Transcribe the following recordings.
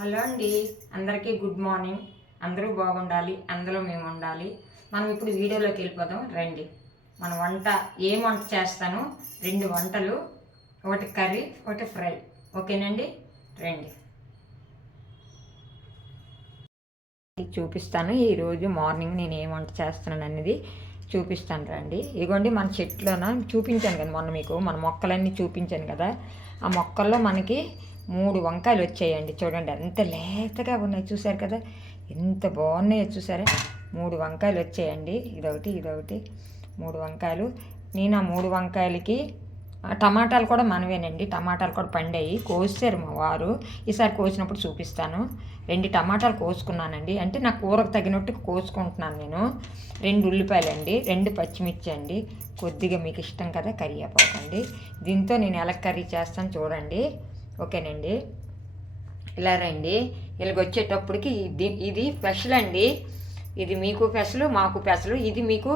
Hello అండి. అందరికీ good morning. అందరూ బాగుండాలి అందులో మేము ఉండాలి. మనం ఇప్పుడు వీడియోలోకి వెళ్ళిపోదాం రండి. మన వంట ఏం వంట చేస్తాను రెండు వంటలు ఒకటి కర్రీ ఒకటి ఫ్రై. ఓకేనండి? రండి. చూపిస్తాను ఈరోజు మార్నింగ్ నేను ఏం వంట చేస్తున్నాను అనేది చూపిస్తాను రండి. ఇదిగోండి మన చెట్లోన చూపించాను కదా మొన్న మీకు మన మొక్కలన్నీ చూపించాను కదా. ఆ మొక్కల్లో మనకి మూడు వంకాయలు వచ్చాయండి. చూడండి ఎంత లేతగా ఉన్నాయి చూసారు కదా? ఎంత బాగున్నాయో చూసారా? మూడు వంకాయలు వచ్చాయండి. ఇదొకటి ఇదొకటి మూడు వంకాయలు. నేను ఆ మూడు వంకాయలకి ఆ టమాటాలు కూడా మనవేనండి. టమాటాలు కూడా పండాయి. కోసారు మా వారు. ఈసారి కోసినప్పుడు చూపిస్తాను. రెండు టమాటాలు కోసుకున్నానండి. అంటే నా కూరకు తగినట్టు కోసుకుంటున్నాను నేను. రెండు ఉల్లిపాయలు అండి రెండు పచ్చిమిర్చి అండి. కొద్దిగా మీకు ఇష్టం కదా కరివేపాకండి దీంతో నేను ఎలా కర్రీ చేస్తాను చూడండి. ఓకేనండి. ఇలా రండి. ఇలాగ వచ్చేటప్పటికి ఇది ఇది స్పెషల్ అండి. ఇది మీకు పెసలు మాకు పెసలు ఇది మీకు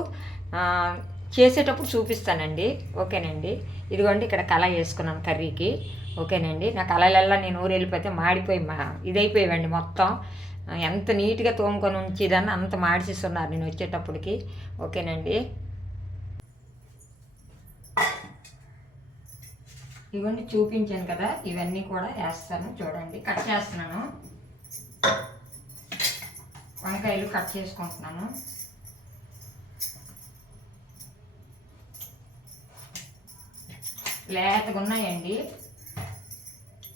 చేసేటప్పుడు చూపిస్తానండి. ఓకేనండి. ఇదిగోండి ఇక్కడ కళ వేసుకున్నాను కర్రీకి. ఓకేనండి. నా కళలల్లా నేను ఊరు వెళ్ళిపోతే మాడిపోయి మా ఇదైపోయావండి మొత్తం. ఎంత నీట్గా తోముకొని ఉంచేదాన్ని అంత మాడిసిస్తున్నారు నేను వచ్చేటప్పటికి ఓకేనండి. ఇవన్నీ చూపించాను కదా ఇవన్నీ కూడా వేస్తాను. చూడండి కట్ చేస్తున్నాను. వంకాయలు కట్ చేసుకుంటున్నాను. లేతగా ఉన్నాయండి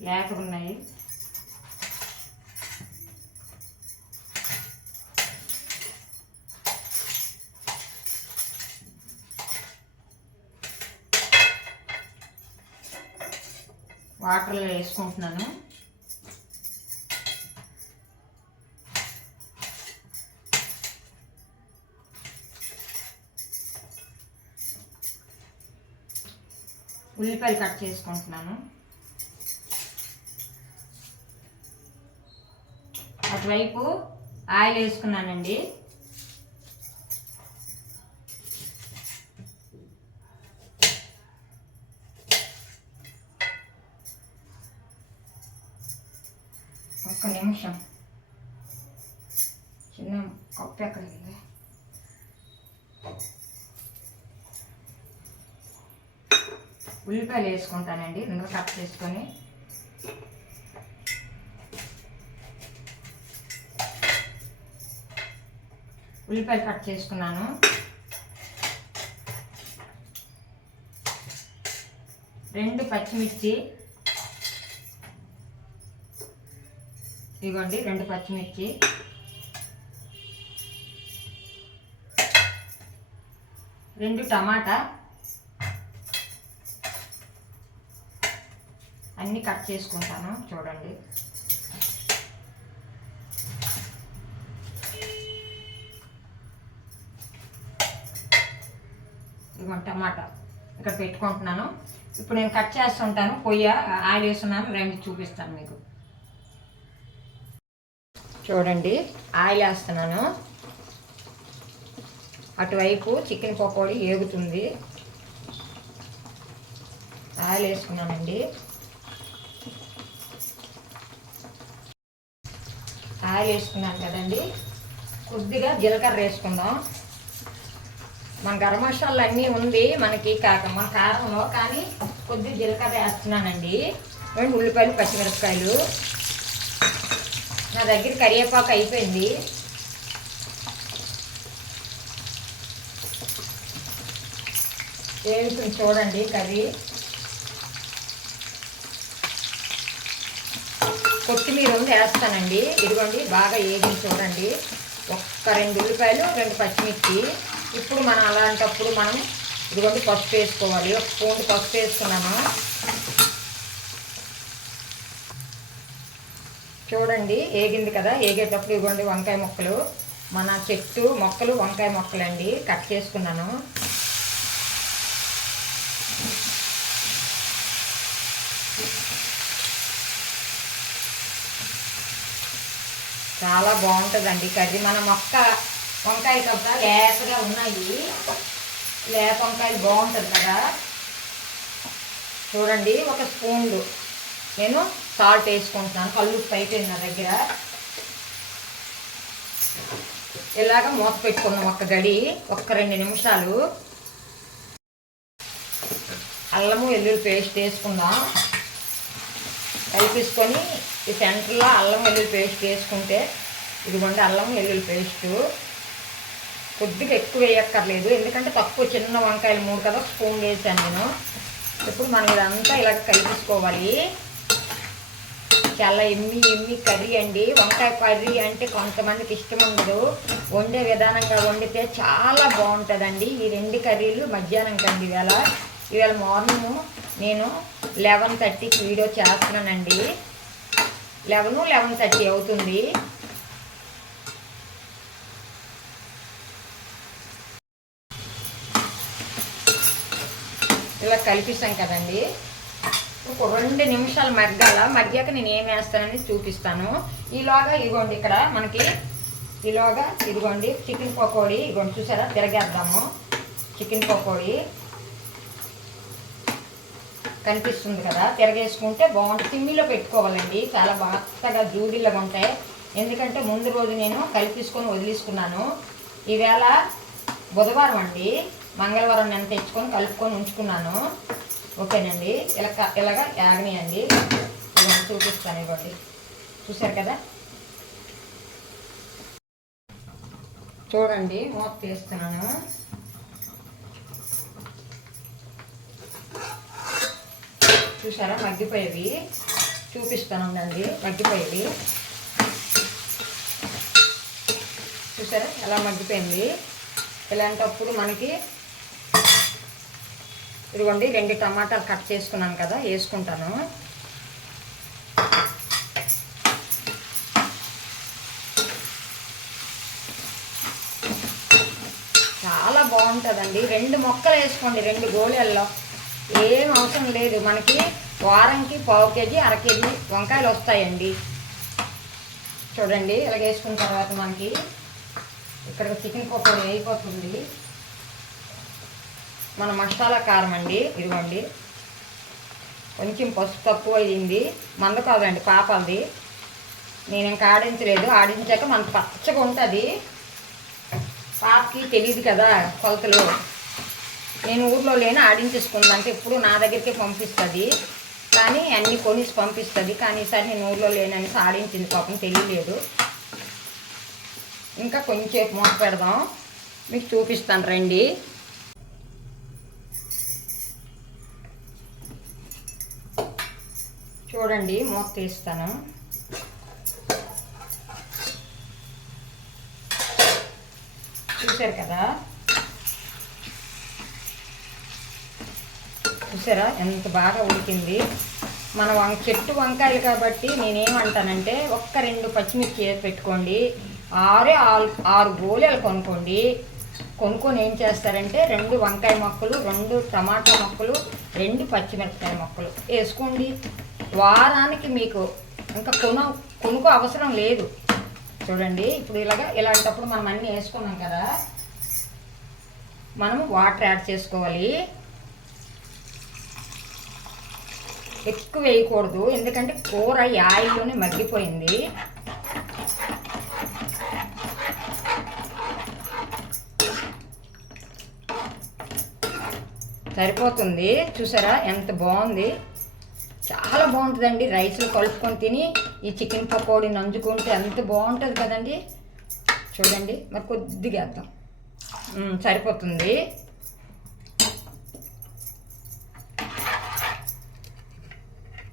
లేతగా ఉన్నాయి వాటర్లో వేసుకుంటున్నాను. ఉల్లిపాయలు కట్ చేసుకుంటున్నాను. అటువైపు ఆయిల్ వేసుకున్నానండి. ఒక్క నిమిషం. చిన్న కప్పు ఎక్కడ ఉంది? ఉల్లిపాయలు వేసుకుంటానండి రెండు కట్ చేసుకొని ఉల్లిపాయలు కట్ చేసుకున్నాను. రెండు పచ్చిమిర్చి ఇదిగోండి రెండు పచ్చిమిర్చి. రెండు టమాటా. అన్నీ కట్ చేసుకుంటాను చూడండి. ఇదిగోండి టమాటా ఇక్కడ పెట్టుకుంటున్నాను. ఇప్పుడు నేను కట్ చేస్తుంటాను పొయ్యి ఆయిల్ వేస్తున్నాను రెండు చూపిస్తాను మీకు. చూడండి ఆయిల్ వేస్తున్నాను అటువైపు చికెన్ పకోడీ ఏగుతుంది. ఆయిల్ వేసుకున్నానండి ఆయిల్ వేసుకున్నాను కదండి. కొద్దిగా జీలకర్ర వేసుకుందాం. మన గరం మసాలా అన్నీ ఉంది మనకి కాక మన కారంలో కానీ కొద్దిగా జీలకర్ర వేస్తున్నానండి. ఉల్లిపాయలు పచ్చిమిరపకాయలు. నా దగ్గర కరివేపాకు అయిపోయింది. వేగుతుంది చూడండి కర్రీ. కొత్తిమీర ఉంది వేస్తానండి. ఇదిగోండి బాగా వేగింది చూడండి. ఒక్క రెండు ఉల్లిపాయలు రెండు పచ్చిమిర్చి. ఇప్పుడు మనం అలాంటప్పుడు మనం ఇదిగోండి పసుపు వేసుకోవాలి. ఒక స్పూన్ పసుపు వేసుకున్నాము చూడండి ఏగింది కదా? ఏగేటప్పుడు ఇవ్వండి వంకాయ మొక్కలు. మన చెట్టు మొక్కలు వంకాయ మొక్కలండి. కట్ చేసుకున్నాను. చాలా బాగుంటుందండి. కర్రీ మన మొక్క వంకాయ కదా? లేతగా ఉన్నాయి. లేత వంకాయలు బాగుంటుంది కదా? చూడండి ఒక స్పూన్లు. నేను సాల్ట్ వేసుకుంటున్నాను కళ్ళు అయిపోయింది నా దగ్గర. ఇలాగ మూత పెట్టుకున్నాం ఒక్క గడి ఒక్క రెండు నిమిషాలు. అల్లము వెల్లుల్లి పేస్ట్ వేసుకుందాం. కలిపేసుకొని ఈ సెంటర్లో అల్లం వెల్లుల్లి పేస్ట్ వేసుకుంటే ఇదిగోండి అల్లం వెల్లుల్లి పేస్టు. కొద్దిగా ఎక్కువ వేయక్కర్లేదు ఎందుకంటే తక్కువ చిన్న వంకాయలు మూడు కదా స్పూన్ వేసాను నేను. ఇప్పుడు మనం ఇదంతా ఇలా కలిపించుకోవాలి చాలా ఎమ్మి ఎమ్మి కర్రీ అండి? వంకాయ కర్రీ అంటే కొంతమందికి ఇష్టం ఉండదు. వండే విధానంగా వండితే చాలా బాగుంటుందండి. ఈ రెండు కర్రీలు మధ్యాహ్నం కండి ఇవాళ. ఇవాళ మార్నింగ్ నేను లెవెన్ థర్టీకి వీడియో చేస్తున్నానండి. లెవెన్ లెవెన్ థర్టీ అవుతుంది. ఇలా కలిపిస్తాం కదండి. ఒక రెండు నిమిషాలు మగ్గాల? మగ్గాక నేను ఏం వేస్తానని చూపిస్తాను. ఈలోగా ఇదిగోండి ఇక్కడ మనకి ఈలోగా ఇదిగోండి చికెన్ పకోడీ. ఇదిగోండి చూసారా? తిరగేద్దాము. చికెన్ పకోడీ. కనిపిస్తుంది కదా? తిరగేసుకుంటే బాగుంటుంది. తిమ్మిలో పెట్టుకోవాలండి. చాలా బాగా జూడిలాగా ఉంటాయి. ఎందుకంటే ముందు రోజు నేను కలిపేసుకొని వదిలేసుకున్నాను. ఈవేళ బుధవారం అండి. మంగళవారం నేను తెచ్చుకొని కలుపుకొని ఉంచుకున్నాను. ఓకేనండి. ఇలా ఇలాగా యాగనీయండి ఇవన్నీ చూపిస్తాను ఇవ్వండి. చూశారు కదా? చూడండి. మూత తీస్తున్నాను. చూసారా మగ్గిపోయేవి. చూపిస్తాను అండి మగ్గిపోయేవి. చూసారా ఎలా మగ్గిపోయింది? ఇలాంటప్పుడు మనకి ఇదిగోండి రెండు టమాటాలు కట్ చేసుకున్నాను కదా వేసుకుంటాను. చాలా బాగుంటుందండి. రెండు మొక్కలు వేసుకోండి రెండు గోళీల్లో. ఏం అవసరం లేదు. మనకి వారంకి పావు కేజీ అర కేజీ వంకాయలు వస్తాయండి. చూడండి ఇలాగ వేసుకున్న తర్వాత మనకి ఇక్కడ చికెన్ పకోడీ అయిపోతుంది. మన మసాలా కారం అండి ఇదిగోండి. కొంచెం పసుపు తక్కువ అయ్యింది మంద కాదండి పాపది నేను ఇంకా ఆడించలేదు. ఆడించాక మన పచ్చగా ఉంటుంది. పాపకి తెలియదు కదా కొలతలు. నేను ఊర్లో లేని ఆడించేసుకుందంటే అంటే నా దగ్గరికి పంపిస్తుంది. కానీ అన్నీ కొనిసి పంపిస్తుంది. కానీ ఈసారి నేను ఊర్లో లేనని ఆడించింది. పాపం తెలియలేదు. ఇంకా కొంచెంసేపు మూత పెడదాం. మీకు చూపిస్తాను రండి. చూడండి మూత తీస్తాను. చూసారు కదా? చూసారా? ఎంత బాగా ఉడికింది. మన వంక చెట్టు వంకాయలు కాబట్టి నేనేమంటానంటే ఒక్క రెండు పచ్చిమిర్చి పెట్టుకోండి. ఆరే ఆరు ఆరు గోళీలు కొనుక్కోండి. కొనుక్కొని ఏం చేస్తారంటే రెండు వంకాయ మొక్కలు రెండు టమాటా మొక్కలు రెండు పచ్చిమిరపకాయ మొక్కలు వేసుకోండి. వారానికి మీకు ఇంకా కొను కొనుక్కో అవసరం లేదు. చూడండి ఇప్పుడు ఇలాగ ఇలాంటప్పుడు మనం అన్నీ వేసుకున్నాం కదా. మనం వాటర్ యాడ్ చేసుకోవాలి. ఎక్కువ వేయకూడదు ఎందుకంటే కూర ఆయిల్లోనే మగ్గిపోయింది. సరిపోతుంది. చూసారా ఎంత బాగుంది? చాలా బాగుంటుందండి. రైస్లో కలుపుకొని తిని ఈ చికెన్ పకోడీ నంజుకుంటే ఎంత బాగుంటుంది కదండి? చూడండి మరి కొద్దిగా వేద్దాం. సరిపోతుంది.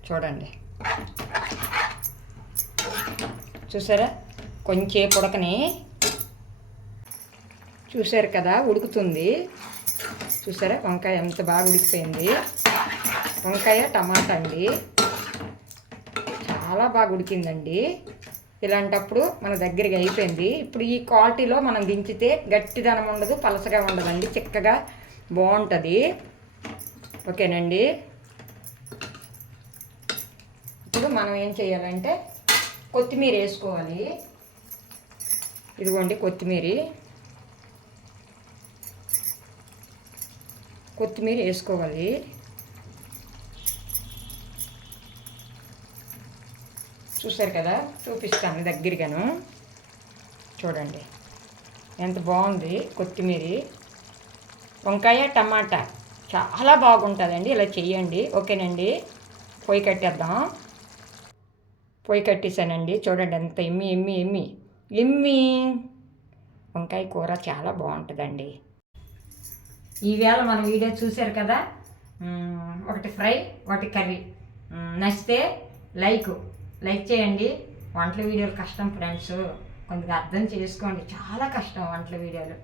చూడండి. చూసారా? కొంచెం ఉడకని చూసారు కదా ఉడుకుతుంది. చూసారా? వంకాయ ఎంత బాగా ఉడికిపోయింది. వంకాయ టమాటా అండి. చాలా బాగా ఉడికిందండి. ఇలాంటప్పుడు మన దగ్గరికి అయిపోయింది. ఇప్పుడు ఈ క్వాలిటీలో మనం దించితే గట్టిదనం ఉండదు పలసగా ఉండదండి. చిక్కగా బాగుంటుంది. ఓకేనండి. ఇప్పుడు మనం ఏం చేయాలంటే కొత్తిమీర వేసుకోవాలి. ఇదిగోండి కొత్తిమీర. కొత్తిమీర వేసుకోవాలి. చూసారు కదా? చూపిస్తాను దగ్గరగాను. చూడండి. ఎంత బాగుంది కొత్తిమీర. వంకాయ టమాటా. చాలా బాగుంటుందండి. ఇలా చెయ్యండి. ఓకేనండి. పొయ్యి కట్టేద్దాం. పొయ్యి కట్టేసానండి చూడండి ఎంత ఎమ్మి ఎమ్మి ఎమ్మి. ఎమ్మి. వంకాయ కూర చాలా బాగుంటుందండి. ఈవేళ మన వీడియో చూశారు కదా? ఒకటి ఫ్రై ఒకటి కర్రీ. నచ్చితే లైక్. లైక్ చేయండి. వంటల వీడియోలు కష్టం ఫ్రెండ్స్. కొద్దిగా అర్థం చేసుకోండి. చాలా కష్టం వంటల వీడియోలు.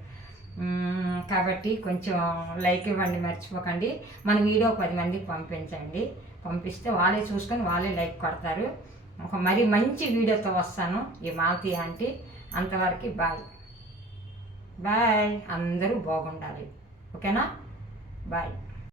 కాబట్టి కొంచెం లైక్ ఇవ్వండి మర్చిపోకండి. మన వీడియో పది మందికి పంపించండి. పంపిస్తే వాళ్ళే చూసుకొని వాళ్ళే లైక్ కొడతారు. ఒక మరి మంచి వీడియోతో వస్తాను. ఈ మాలతీ ఆంటీ. అంతవరకు బాయ్. బాయ్. అందరూ బాగుండాలి. ఓకేనా? బాయ్.